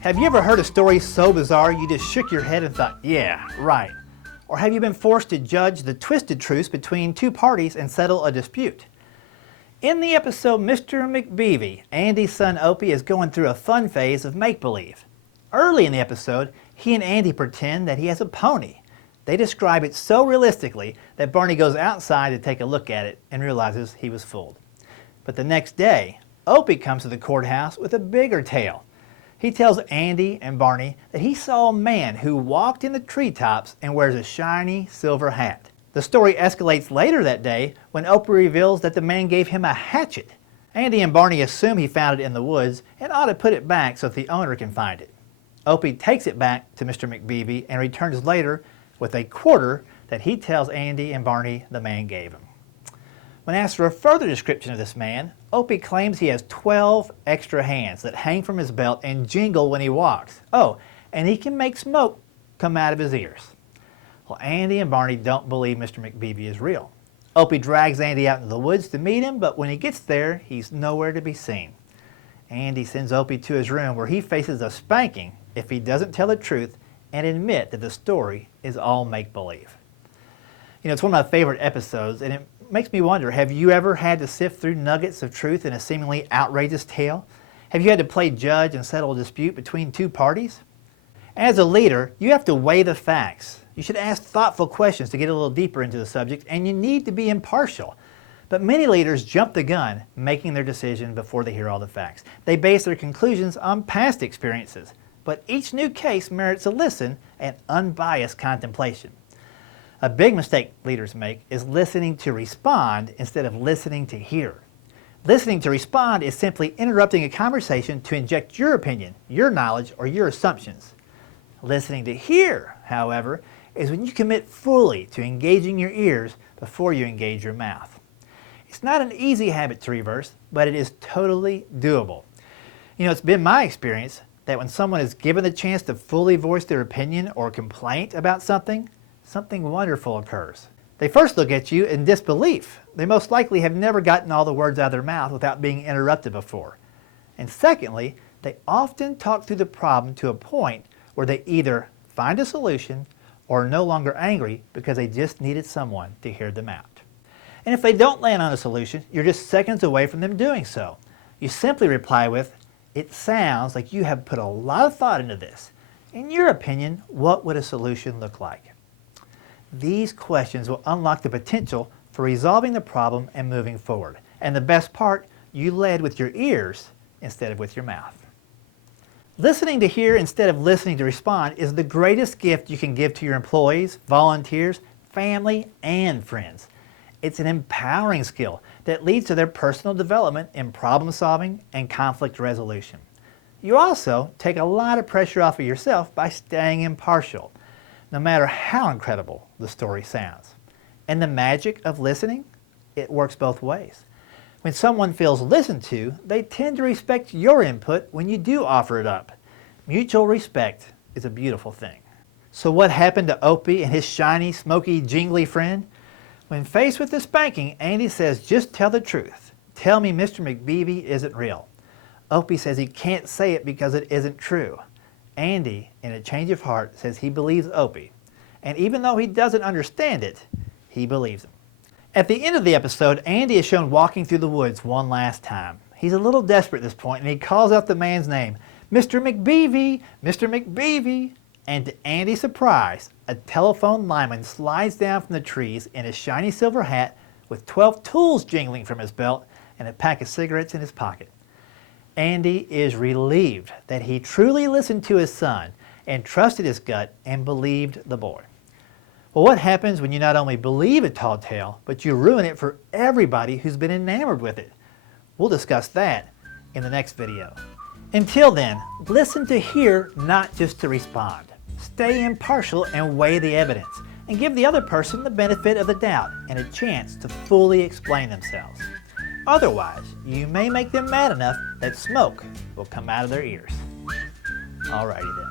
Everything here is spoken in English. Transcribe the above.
Have you ever heard a story so bizarre you just shook your head and thought, yeah, right? Or have you been forced to judge the twisted truths between two parties and settle a dispute? In the episode Mr. McBeevee, Andy's son Opie is going through a fun phase of make-believe. Early in the episode, he and Andy pretend that he has a pony. They describe it so realistically that Barney goes outside to take a look at it and realizes he was fooled. But the next day, Opie comes to the courthouse with a bigger tale. He tells Andy and Barney that he saw a man who walked in the treetops and wears a shiny silver hat. The story escalates later that day when Opie reveals that the man gave him a hatchet. Andy and Barney assume he found it in the woods and ought to put it back so that the owner can find it. Opie takes it back to Mr. McBeevee and returns later with a quarter that he tells Andy and Barney the man gave him. When asked for a further description of this man, Opie claims he has 12 extra hands that hang from his belt and jingle when he walks. Oh, and he can make smoke come out of his ears. Well, Andy and Barney don't believe Mr. McBeevee is real. Opie drags Andy out into the woods to meet him, but when he gets there, he's nowhere to be seen. Andy sends Opie to his room where he faces a spanking if he doesn't tell the truth and admit that the story is all make-believe. You know, it's one of my favorite episodes, and it makes me wonder, have you ever had to sift through nuggets of truth in a seemingly outrageous tale? Have you had to play judge and settle a dispute between two parties? As a leader, you have to weigh the facts. You should ask thoughtful questions to get a little deeper into the subject, and you need to be impartial. But many leaders jump the gun, making their decision before they hear all the facts. They base their conclusions on past experiences, but each new case merits a listen and unbiased contemplation. A big mistake leaders make is listening to respond instead of listening to hear. Listening to respond is simply interrupting a conversation to inject your opinion, your knowledge, or your assumptions. Listening to hear, however, is when you commit fully to engaging your ears before you engage your mouth. It's not an easy habit to reverse, but it is totally doable. You know, it's been my experience that when someone is given the chance to fully voice their opinion or complaint about something wonderful occurs. They first look at you in disbelief. They most likely have never gotten all the words out of their mouth without being interrupted before. And secondly, they often talk through the problem to a point where they either find a solution or are no longer angry because they just needed someone to hear them out. And if they don't land on a solution, you're just seconds away from them doing so. You simply reply with, "It sounds like you have put a lot of thought into this. In your opinion, what would a solution look like?" These questions will unlock the potential for resolving the problem and moving forward. And the best part, you led with your ears instead of with your mouth. Listening to hear instead of listening to respond is the greatest gift you can give to your employees, volunteers, family, and friends. It's an empowering skill that leads to their personal development in problem solving and conflict resolution. You also take a lot of pressure off of yourself by staying impartial, no matter how incredible the story sounds. And the magic of listening, it works both ways. When someone feels listened to, they tend to respect your input when you do offer it up. Mutual respect is a beautiful thing. So what happened to Opie and his shiny, smoky, jingly friend? When faced with the spanking, Andy says, "Just tell the truth. Tell me Mr. McBeevee isn't real." Opie says he can't say it because it isn't true. Andy, in a change of heart, says he believes Opie, and even though he doesn't understand it, he believes him. At the end of the episode, Andy is shown walking through the woods one last time. He's a little desperate at this point, and he calls out the man's name, "Mr. McBeevee, Mr. McBeevee," and to Andy's surprise, a telephone lineman slides down from the trees in a shiny silver hat with 12 tools jingling from his belt and a pack of cigarettes in his pocket. Andy is relieved that he truly listened to his son and trusted his gut and believed the boy. Well, what happens when you not only believe a tall tale, but you ruin it for everybody who's been enamored with it? We'll discuss that in the next video. Until then, listen to hear, not just to respond. Stay impartial and weigh the evidence, and give the other person the benefit of the doubt and a chance to fully explain themselves. Otherwise, you may make them mad enough that smoke will come out of their ears. Alrighty then.